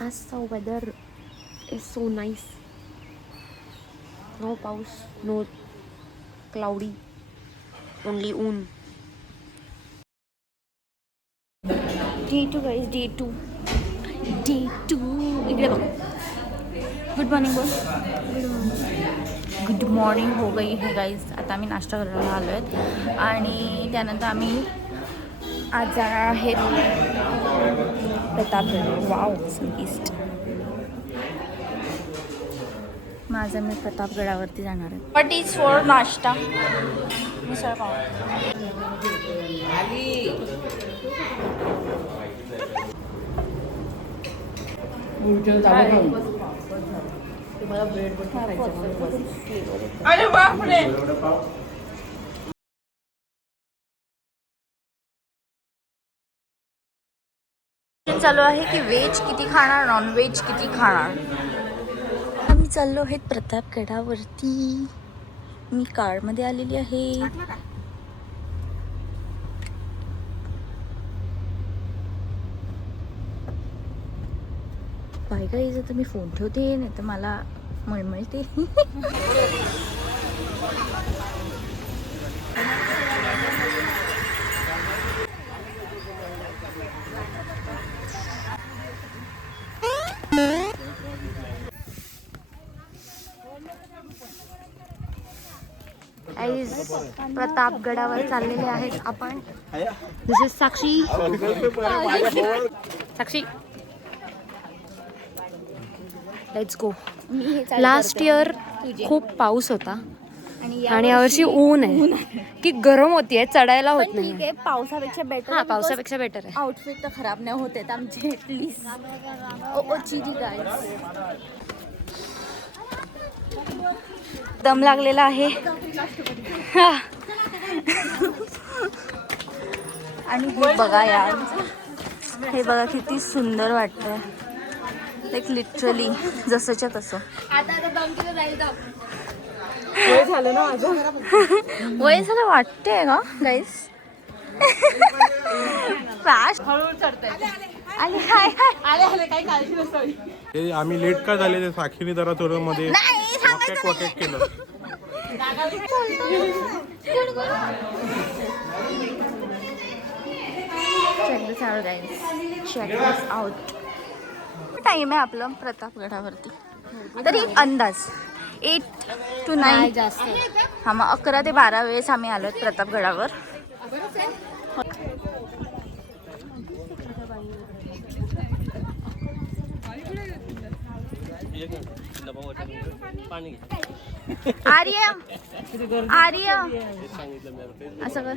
As the weather is so nice. No paus, no cloudy, only moon. Day 2 guys, day 2. Day 2. इकडे बघ. Good morning बोल. Good morning हो गई है guys. आता आम्ही नाश्ता करायला आलो आहेत आणि त्यानंतर आम्ही आज जाणार आहेत प्रतापगड. Wow east. माझं मी प्रतापगडावरती जाणार आहे. व्हॉट इज फॉर नाश्ता? मिसळ पाव. अरे बापरे. चालू आहे की व्हेज किती खाणार, नॉन व्हेज किती खाणार. आम्ही चाललो आहेत प्रतापगडावरती. मी कारमध्ये आलेली आहे. बाय गाईज, आता मी फोन ठेवते नाही तर मला मळमळते. प्रतापगडावर चाललेले आहेत आपण. This is Sakshi. Sakshi, let's go. Last year खूप पाऊस होता आणि यावर्षी ऊन आहे की गरम होतीये, चढायला होत नाही. ठीक आहे, पावसापेक्षा बेटर. हा, पावसापेक्षा बेटर आहे. आउटफिट तर खराब नाही होत आहेत आमचे ॲटलीस्ट. ओ चिरी गाईज. दम लागलेला आहे आणि हे बघा यार, हे बघा किती सुंदर वाटतंय. लाईक लिटरली जसंच्या तसं. वय झालं ना माझं. वय झालं वाटतंय का गाईस? फास्ट हळूहळू चढतंय. आणि हाय हाय आले आले, काही काळजी नसावी. ते आम्ही लेट का झाले ते साक्षीने जरा थोडं मध्ये वॉकेट केलं. आउट. टाइम आहे आपलं प्रतापगडावरती तरी अंदाज 8 to 9 जास्त. हा, मग 11 ते 12 वेळेस आम्ही आलो प्रतापगडावर. आर्य आर्य असं कर.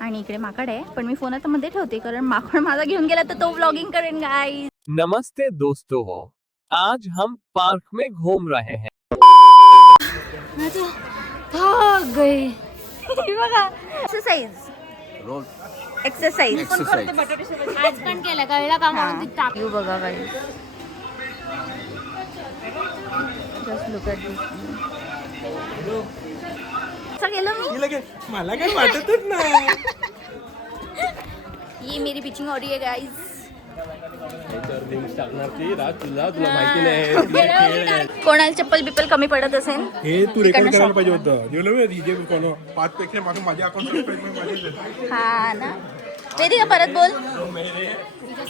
आणि इकडे माकड आहे, पण मी फोन आता मध्ये ठेवते कारण माकड माझा घेऊन गेला तर तो व्लॉगिंग करेन गाइस. नमस्ते दोस्तों, आज हम पार्क में घूम रहे हैं. भाग गए. बघा एक्सरसाइज, रोज एक्सरसाइज आज पण केलं, कळलं का? म्हणून ती टाक. यू बघा गाइस, जस्ट लुक ॲट दिस. असं केलं मी. मला काही वाटतच नाही. ये मेरी पिचिंग हो रही है गाइस. कोणाला चप्पल बिप्पल कमी पडत असेल हे तू रेकॉर्ड करायला पाहिजे होतं. 5 पेक्षा माझ्या अकाउंट. हा ना, वेदी का परत बोल. तुझे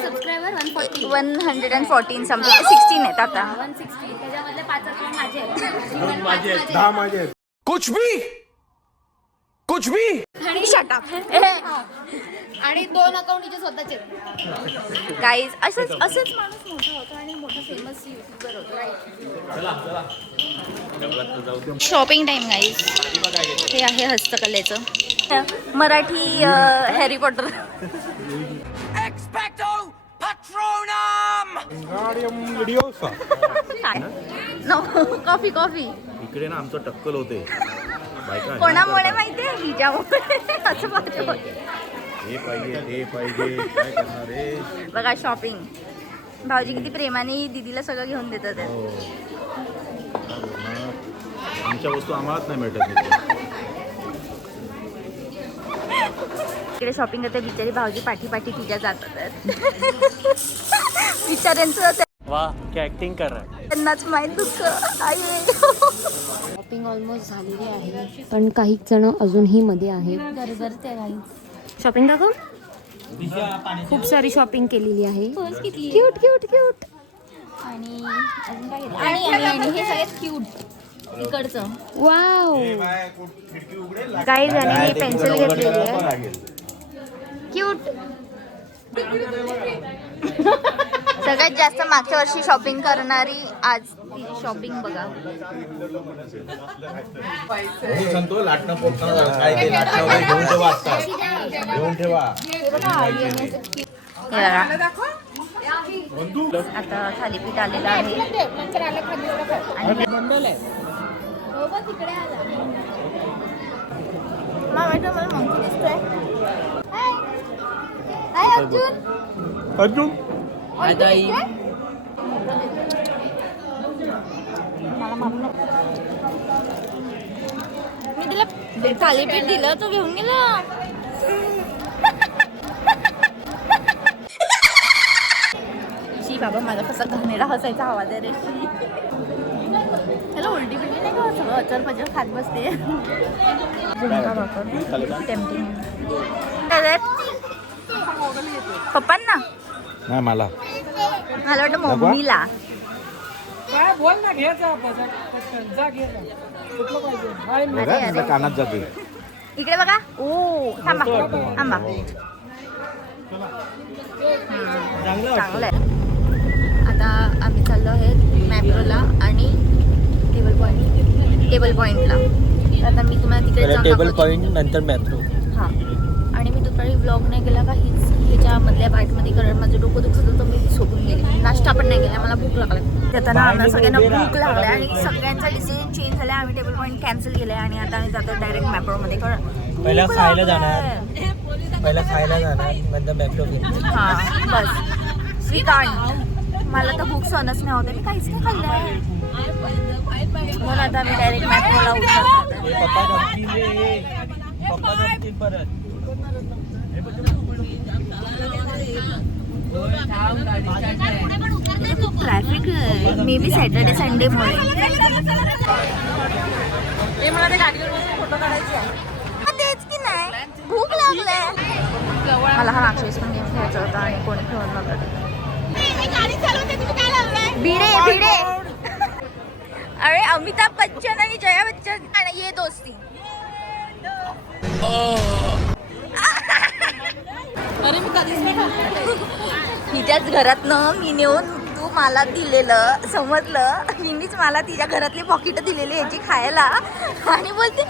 सबस्क्रायबर 114 समथिंग 16 आहेत आता. 160. त्याच्यामधले 5 माझे आहेत. 10 माझे आहेत. कुछ भी आणि शट अप. आणि 2 अकाउंट तिचे स्वतःचे. गाईज असंच माणूस मोठा होतो आणि मोठा फेमस युट्यूबर होतो, राईट. Shopping time guys. हे आहे हस्तकलेचं Marathi Harry Potter. No coffee coffee. इकडे ना आमचं टक्कल होते. कोणामुळे माहितीये? हिच्यामुळे. असं पाहिजे. हे पाहिजे ते पाहिजे, काय करणार रे. बघा शॉपिंग. भाऊजी किती प्रेमाने दीदीला सगळं घेऊन देतात. आमच्या वस्तू आम्हालाच नाही मिळत. इकडे शॉपिंग करते बिचारी भाऊजी पाठी पाठी तिच्या जातात बिचाऱ्यांचं वाह क्या ऍक्टिंग कर रहा है. त्यांनाच माहीत दुःख आई शॉपिंग ऑलमोस्ट झालेली आहे पण काही जण अजूनही मध्ये आहेत. गरगरते काही शॉपिंग दाखव. खूप सारी शॉपिंग केलेली आहे. Cute cute cute. आणि अजून काय घेतलं? आणि हे सगळ्यात क्यूट इकडचं. वाव. काही जणांनी पेन्सिल घेतलेली आहे. क्यूट. सगळ्यात जास्त मागच्या वर्षी शॉपिंग करणारी आज तिची शॉपिंग बघा. सांगतो लाटणं पोटणं काय ते लाटणं वगैरे घेऊन ठेवा आता. घेऊन ठेवा. हे बघा. आता थालीपीठ आलेलं आहे आणि मला मंकी दिसतोय. हाय अर्जुन. अर्जुन मला मारू नको. मी तिला थालीपीठ दिलं तो घेऊन गेला. शी बाबा माझा कसा घाणेरा हसायचा आवाज आहे रे. त्याला उलटी बिलटी नाही का सगळं अचल पचल खात बसते. टेम्पटिंग. पप्पांना नाही मला वाटतं मम्मीला. काय बोल ना घ्यायचा जा घे ना. कुठलं पाहिजे हाय ना. बघा तुझ्या कानात जाते. इकडे बघा. ओ थांबा थांबा. चांगलं आहे. आता आम्ही चाललो आहे मॅप्रोला आणि टेबल पॉईंटला. आता मी तुम्हाला तिकडे जाऊन टेबल दाखवते. पॉइंट नंतर मॅप्रो. हां आणि मी दुपारी व्लॉग नाही केला काहीच ह्याच्या मधल्या पार्टमध्ये कारण माझं डोकं दुखत होतं. मी सोडून गेले. नाश्ता पण नाही केला. मला भूक लागला. त्यातना आम्हाला सगळ्यांना भूक लागली आणि सगळ्यांचा डिसिजन चेंज झाला. आम्ही टेबल पॉईंट कॅन्सल केलं आहे आणि आता आम्ही जातो डायरेक्ट मॅप्रोमध्ये. कारण पहिला भूक खायला लागली जाणार. आहे. पहिला खायला जाणार नंतर मॅप्रो घेणार. हां बस श्रीकांत. मला तर भूक सहनच नाही होते. मी काहीच नाही खाल्लं आहे. म्हणून आता मी डायरेक्ट मॅप्रोला उतरतो. पप्पा जमतील रे. पप्पा जमतील परत. ट्रॅफिक मे बी सॅटर्डे संडेमुळे. मला ते गाडीवर बसून फोटो काढायचे आहे. तेच की नाही भूक लागले. मला हा मागच्या वेळेस पण गेम खेळायचा होता आणि कोणी खेळून नव्हतं. भिडे भिडे. अरे अमिताभ बच्चन आणि जया बच्चन आणि ये दोस्ती. अरे मी कधीच नाही खाल्लं. हिच्याच घरातनं मी नेऊन तू मला दिलेलं समजलं. हिनीच मला तिच्या घरातली पॉकेट दिलेली ह्याची खायला आणि बोलते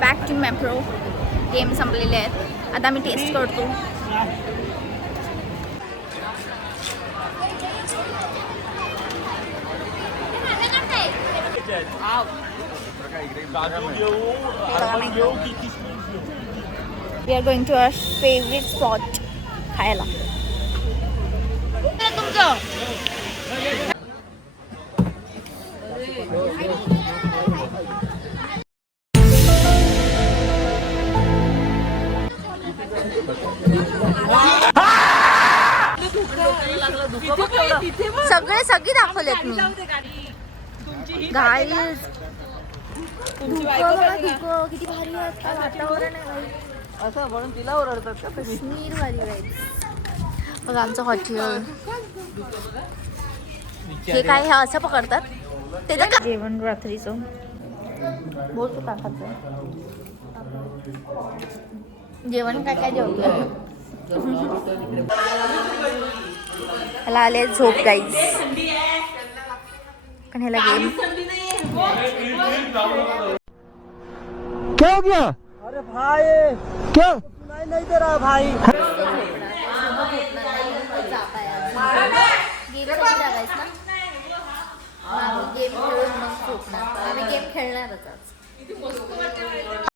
बॅक टू मॅप्रो. गेम संपलेले आहेत. आता मी टेस्ट करतो. We are going to our favorite spot खायला. सगळी दाखवलेत मी. गाईज किती भारी आहे वातावरण आहे. असं म्हणून तिला ओरडतात का तुम्ही? काश्मीर वाली गाईज. बघा आमचं हॉटेल. हे काय हे असं पकडतात ते तर जेवण रात्रीचं. बोल तू टाकायचं जेवण काय काय जेवलं. ह्याला आले झोप गाईज. पण ह्याला गेम क्या हो गया? अरे भाई क्या गेम खेळून मग झोपणार. आम्ही गेम खेळणारच आज.